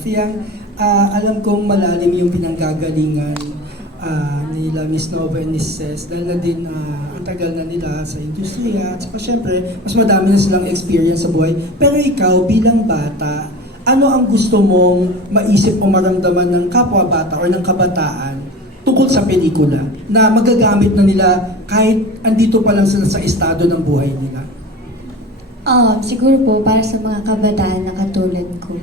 Fiang, alam kong malalim yung pinanggagalingan nila Miss Nova and Miss Ces, dahil na din ang tagal na nila sa industriya, at saka syempre, mas madami na silang experience sa buhay. Pero ikaw, bilang bata, ano ang gusto mong maisip o maramdaman ng kapwa bata o ng kabataan tungkol sa pelikula na magagamit na nila kahit andito pa lang sila sa estado ng buhay nila? Siguro po para sa mga kabataan na katulad ko.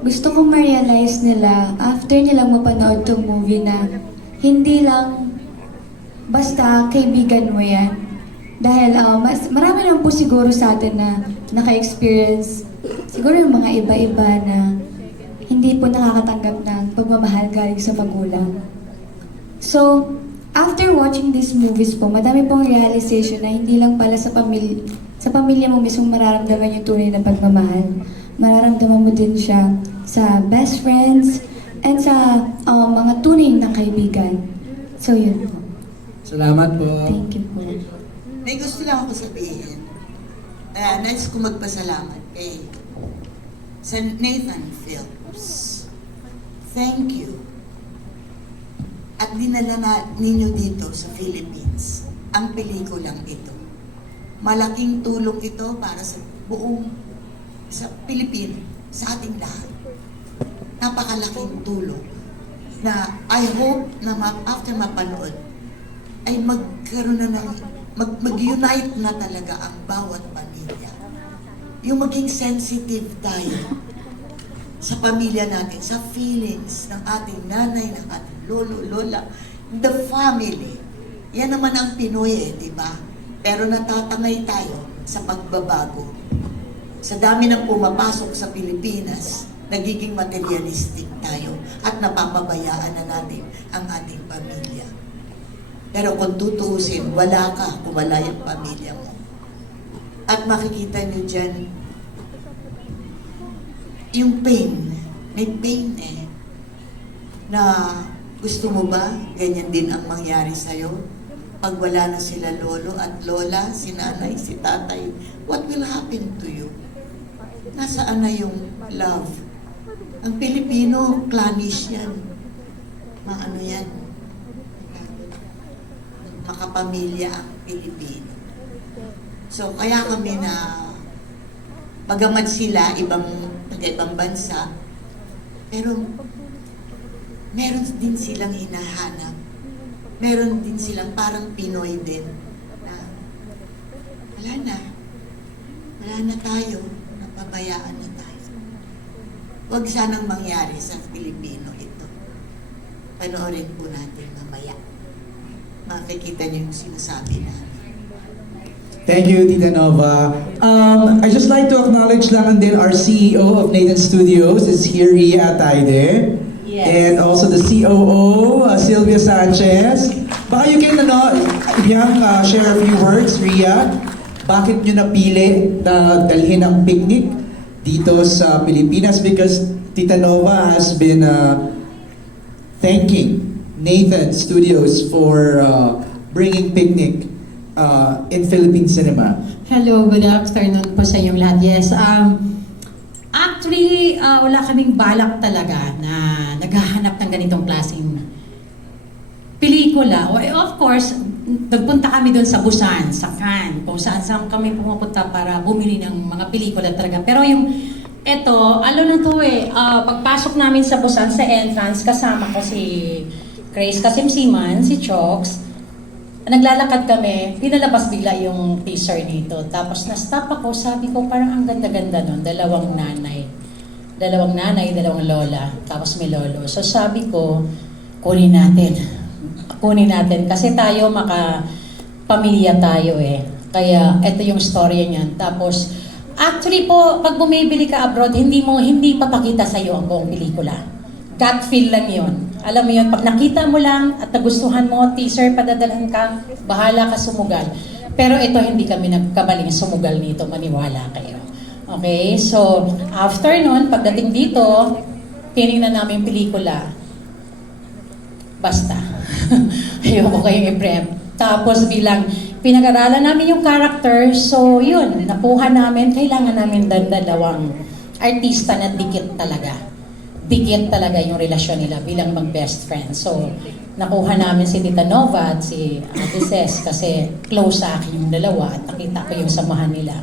Gusto kong ma-realize nila after nilang mapanood tong movie na hindi lang basta kaibigan mo yan. Dahil marami naman po siguro sa atin na naka-experience, siguro yung mga iba-iba na hindi po nakakatanggap ng pagmamahal galing sa magulang. So, after watching these movies po, madami pong realization na hindi lang pala sa pamilya mo mismong mararamdaman yung tunay na pagmamahal. Mararamdaman mo din siya sa best friends and sa mga tunay na kaibigan. So, yun po. Salamat po. Thank you po. May gusto lang ako sabihin. Nais ko magpasalamat kay sa Nathan Films. Thank you. At dinala na ninyo dito sa Philippines ang pelikulang ito. Malaking tulong ito para sa sa Pilipino, sa ating lahat. Napakalaking tulong na I hope na after mapanood ay magkaroon na mag-unite na talaga ang bawat pamilya. Yung maging sensitive tayo sa pamilya natin, sa feelings ng ating nanay, ng ating lolo, lola, the family. Yan naman ang Pinoy di ba? Pero natatangay tayo sa pagbabago. Sa dami ng pumapasok sa Pilipinas, nagiging materialistic tayo at napapabayaan na natin ang ating pamilya. Pero kung tutuusin, wala ka kung wala yung pamilya mo. At makikita nyo dyan, yung pain, may pain na gusto mo ba ganyan din ang mangyari sa'yo? Pag wala na sila lolo at lola, si nanay, si tatay, what will happen to you? Nasaan na yung love? Ang Pilipino, clannish yan. Maano yan? Makapamilya ang Pilipino. So, kaya kami na bagamat sila ibang bansa, pero meron din silang hinahanap. Meron din silang parang Pinoy din na wala na tayo, napabayaan na tayo. Huwag sanang mangyari sa Pilipino ito. Panoorin po natin mamaya. Makikita niyo yung sinasabi namin. Thank you, Tita Nova. I just like to acknowledge lang din our CEO of Nathan Studios is here, Ria Ataide. Yes. And also the COO, Sylvia Sanchez. Baka you can share a few words, Ria. Bakit nyo napili na dalhin ang picnic dito sa Pilipinas? Because Tita Nova has been thanking Nathan Studios for bringing picnic in Philippine cinema. Hello, good afternoon po sa inyong lahat. Yes, actually, wala kaming balak talaga na naghahanap ng ganitong klaseng pelikula. Of course, nagpunta kami doon sa Busan, sa Cannes, kung saan kami pumupunta para bumili ng mga pelikula talaga. Pero yung pagpasok namin sa Busan, sa entrance, kasama ko si Grace Kasimsiman, si Chokes. Naglalakad kami, pinalabas bigla yung teaser nito. Tapos na-stop ako, sabi ko parang ang ganda-ganda nun, dalawang nanay, dalawang lola, tapos may lolo. So sabi ko, kunin natin kasi tayo pamilya tayo Kaya ito yung storya niyan. Tapos actually po, pag bumibili ka abroad, hindi papakita sa iyo ang buong pelikula. Gut feel lang 'yon. Alam mo 'yon, pag nakita mo lang at nagustuhan mo, teaser, padadalhan ka, bahala ka sumugal. Pero ito hindi kami nagkabaling sumugal nito, maniwala kayo. Okay? So, after nun, pagdating dito, tinignan namin yung pelikula. Basta. Ayoko kayong i-prep. Tapos bilang pinag-aralan namin yung character, so yun, nakuha namin, kailangan namin dalawang artista na dikit talaga. dikit talaga yung relasyon nila bilang mag-best friends. So, nakuha namin si Tita Nova at si Ate Ces kasi close sa akin yung dalawa at nakita ko yung samahan nila.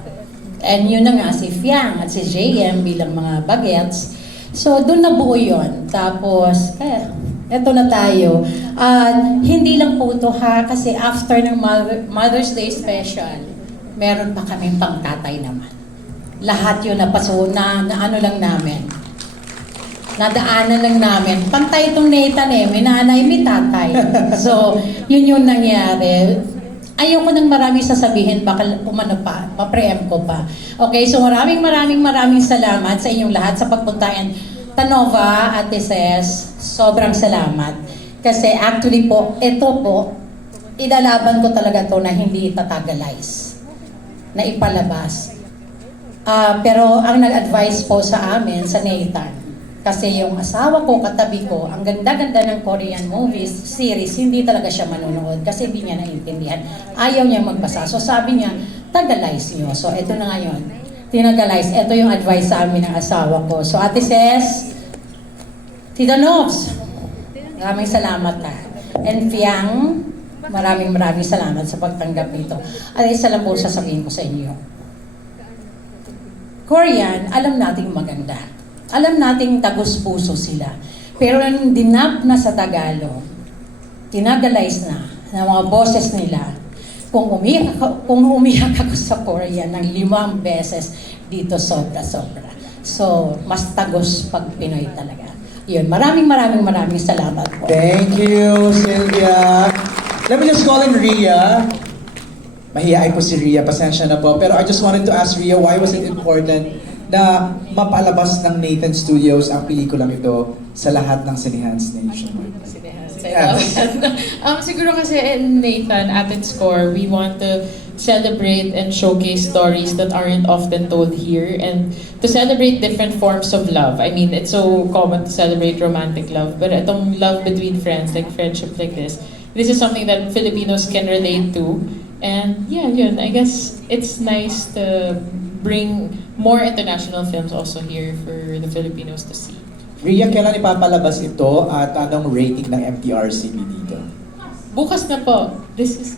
And yun na nga, si Fiang at si JM bilang mga bagets. So, doon nabuo yun. Tapos, eto na tayo. At hindi lang po ito ha, kasi after ng Mother's Day special, meron pa kaming pangtatay naman. Lahat yun na ano lang namin. Nadaanan lang namin. Pantay itong Nathan may nanay, may tatay. So, yun yung nangyari. Ayoko nang marami sasabihin, baka umano pa, ma-preempt ko pa. Okay, so maraming salamat sa inyong lahat sa pagpunta. And Tanova, Ate Ces, sobrang salamat. Kasi actually po, ito po, idalaban ko talaga to na hindi itatagalize, na ipalabas. Pero ang nag-advise po sa amin, sa Nathan, kasi yung asawa ko, katabi ko, ang ganda-ganda ng Korean movies, series, hindi talaga siya manonood kasi hindi niya naiintindihan. Ayaw niya magbasa. So sabi niya, tagalize niyo. So ito na ngayon, tinagalize. Ito yung advice sa amin ng asawa ko. So Ate Ces, Tita Nobs, maraming salamat ha. And Fiang, maraming salamat sa pagtanggap nito. At isa lang po sasabihin ko sa inyo. Korean, alam nating maganda. Alam nating tagus-puso sila. Pero nang dinap na sa Tagalog, tinagalize na ng mga boses nila, kung umiyak ako sa Korean ng 5 beses, dito sobra-sobra. So, mas tagus pag Pinoy talaga. Yun, maraming salamat po. Thank you, Sylvia. Let me just call in Rhea. Mahihain ko si Rhea, pasensya na po. Pero I just wanted to ask Rhea, why was it important na mapalabas ng Nathan Studios ang pelikulang ito sa lahat ng Cinehans Nation? Siguro kasi in Nathan, at its core, we want to celebrate and showcase stories that aren't often told here and to celebrate different forms of love. I mean, it's so common to celebrate romantic love, but itong love between friends, like friendship like this is something that Filipinos can relate to. And yeah, yun, I guess it's nice to bring more international films also here for the Filipinos to see. Rhea, kailan ipapalabas ito at anong rating ng MTRCB dito? Bukas na po. This is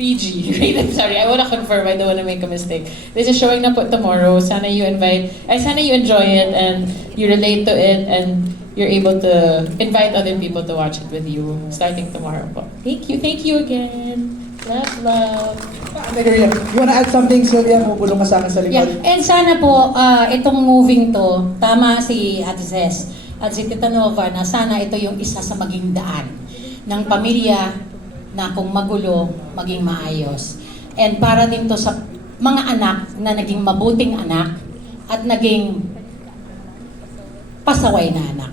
PG. Rated, sorry, I wanna confirm. I don't wanna make a mistake. This is showing na po tomorrow. Sana you enjoy it and you relate to it and you're able to invite other people to watch it with you starting tomorrow po. Thank you again. Love. You wanna add something, Sylvia? Mubulong ka sa akin sa Yeah, likod. and sana po, itong moving to, tama si Ate Ces at si Tita Nova na sana ito yung isa sa maging daan ng pamilya na kung magulo, maging maayos. And para din to sa mga anak na naging mabuting anak at naging pasaway na anak.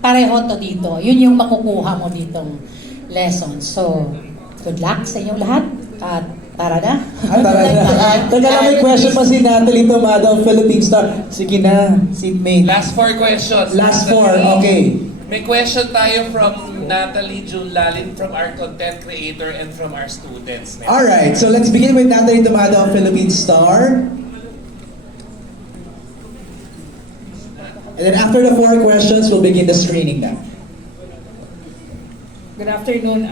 Pareho to dito. Yun yung makukuha mo ditong lesson. So, good luck sa inyong lahat at tara na. Tara na. Teka lang, may question pa si Natalie Tomada of Philippine Star. Sige na, seatmate. Last 4 questions. Last 4, okay. May question tayo from Natalie June Lalin from our content creator and from our students. Alright, so let's begin with Natalie Tomada of Philippine Star. And then after the 4 questions, we'll begin the screening now. Good afternoon.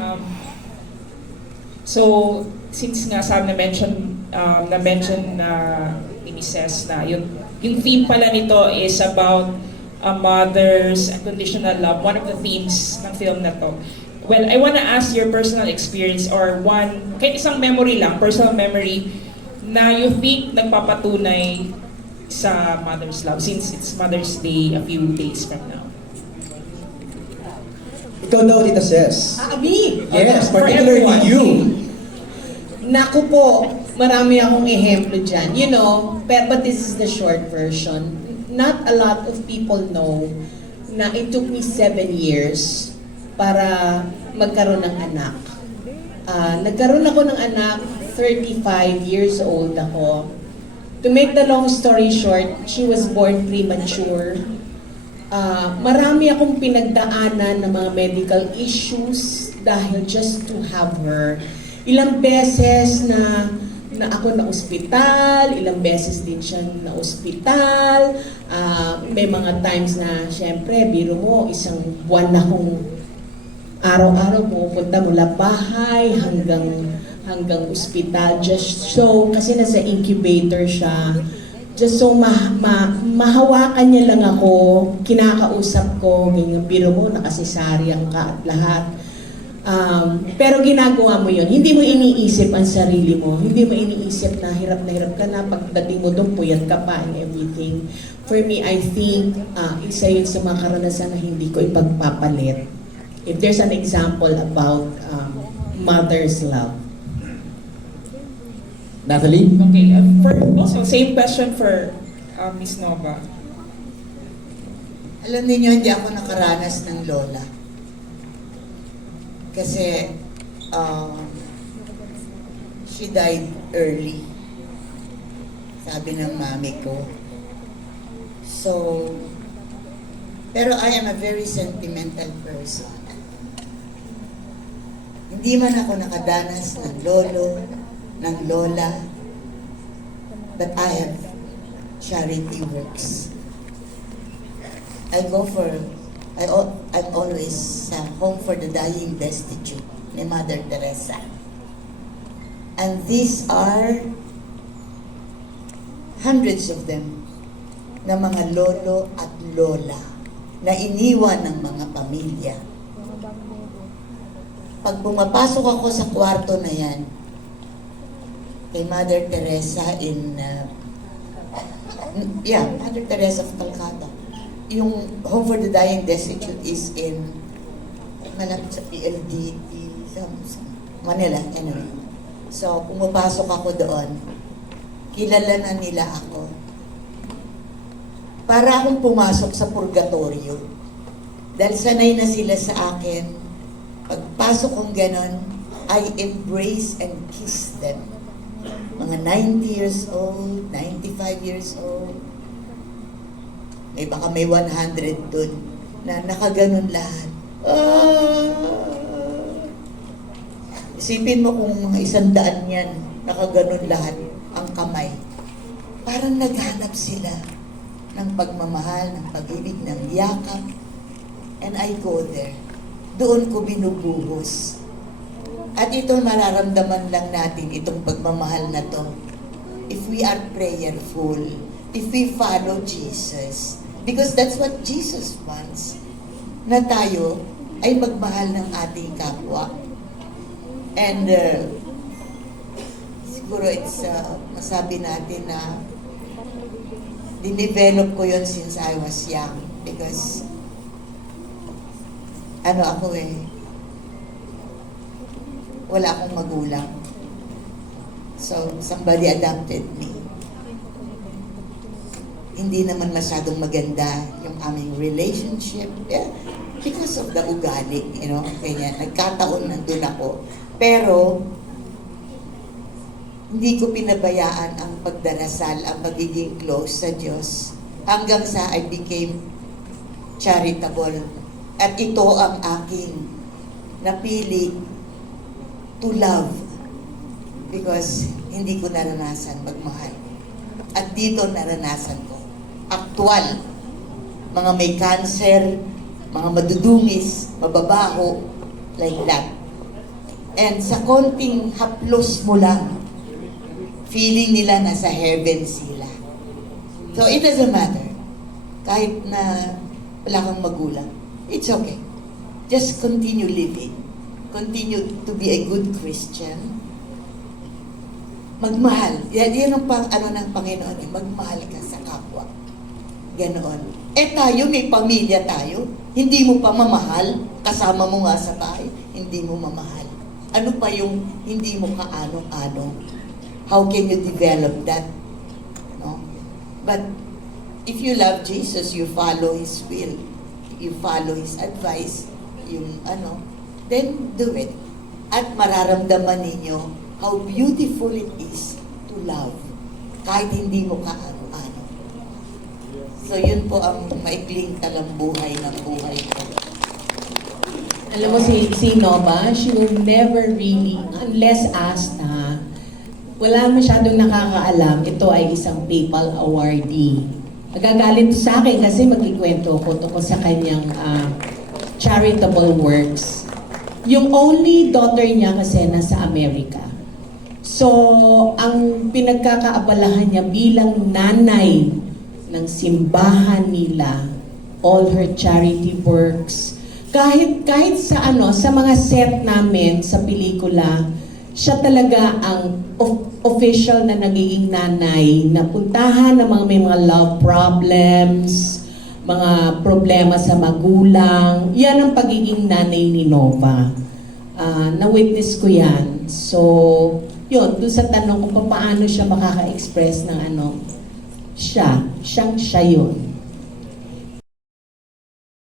So, since nga sabi na-mention na ni Mrs. na yung theme pala nito is about a mother's unconditional love, one of the themes ng film na to. Well, I wanna ask your personal experience or kahit isang memory lang, personal memory, na you think nagpapatunay sa mother's love since it's Mother's Day a few days from now. Ikaw daw, Tita Ces. Me? Yes, For particularly everyone. you. Naku po, marami akong ehemplo dyan. You know, but this is the short version. Not a lot of people know na it took me 7 years para magkaroon ng anak. Nagkaroon ako ng anak, 35 years old ako. To make the long story short, she was born premature. Marami akong pinagdaanan ng mga medical issues dahil just to have her. Ilang beses na na ako na ospital, ilang beses din siya na ospital. May mga times na, syempre, biro mo, isang buwan na akong araw-araw pupunta mula bahay hanggang ospital. Just so, kasi nasa incubator siya. Just so mahawakan niya lang ako, kinakausap ko, ganyan, biro mo, nakasesaryan ka at lahat. Pero ginagawa mo yun. Hindi mo iniisip ang sarili mo. Hindi mo iniisip na hirap ka na. Pagdating mo doon, puyat ka pa and everything. For me, I think, isa yun sa mga karanasan na hindi ko ipagpapalit. If there's an example about mother's love. Natalie? Okay, also, same question for Miss Nova. Alam niyo, hindi ako nakaranas ng lola. Kasi, she died early. Sabi ng mami ko. So, pero I am a very sentimental person. Hindi man ako nakadanas ng lolo, ng lola, but I have charity works. I'm always home for the dying destitute ni Mother Teresa. And these are hundreds of them na mga lolo at lola na iniwan ng mga pamilya. Pag pumapasok ako sa kwarto na yan, kay Mother Teresa Mother Teresa of Calcutta. Yung Home for the Dying Destitute is in malapit sa PLDT sa Manila, anyway. So, pumapasok ako doon, kilala na nila ako. Para akong pumasok sa purgatorio. Dahil sanay na sila sa akin. Pagpasok kong ganon, I embrace and kiss them. Mga 90 years old, 95 years old. May baka may 100 dun na nakaganon lahat. Isipin mo kung mga 100 yan, nakaganon lahat ang kamay. Parang naghanap sila ng pagmamahal, ng pag-ibig, ng yakap. And I go there. Doon ko binubuhos. At ito mararamdaman lang natin, itong pagmamahal na to. If we are prayerful, if we follow Jesus, because that's what Jesus wants, na tayo ay magmahal ng ating kapwa. And siguro it's masabi natin na dinevelop ko yun since I was young because wala akong magulang. So, somebody adopted me. Hindi naman masyadong maganda yung aming relationship. Yeah, because of the ugali, kaya nagkataon nandun ako. Pero, hindi ko pinabayaan ang pagdarasal, ang pagiging close sa Diyos, hanggang sa I became charitable. At ito ang aking napili to love because hindi ko naranasan magmahal. At dito naranasan ko. Aktual, mga may cancer, mga madudungis, mababaho, like that. And sa konting haplos mo lang, feeling nila nasa heaven sila. So it doesn't matter. Kahit na wala kang magulang, it's okay. Just continue living. Continue to be a good Christian. Magmahal. Yan ang ng Panginoon. Magmahal ka sa kapwa. Ganoon. Tayo, may pamilya tayo. Hindi mo pa mamahal. Kasama mo nga sa bahay. Hindi mo mamahal. Ano pa yung hindi mo kaano-ano? How can you develop that? No? But if you love Jesus, you follow His will. You follow His advice. Then do it. At mararamdaman ninyo how beautiful it is to love. Kahit hindi mo kaano-ano. So yun po ang maikling talambuhay ng buhay ko. Alam mo si Nova, she will never really, unless asked wala masyadong nakakaalam, ito ay isang PayPal awardee. Nagagalit to sa akin kasi magkikwento ko tungkol sa kanyang charitable works. Yung only daughter niya kasi nasa Amerika. So, ang pinagkakaabalahan niya bilang nanay ng simbahan nila, all her charity works, kahit sa sa mga set namin sa pelikula, siya talaga ang official na nagiging nanay na puntahan ng mga may mga love problems, mga problema sa magulang. Yan ang pagiging nanay ni Nova. Na-witness ko yan. So, yun, dun sa tanong kung paano siya makaka-express ng siyang siya yun.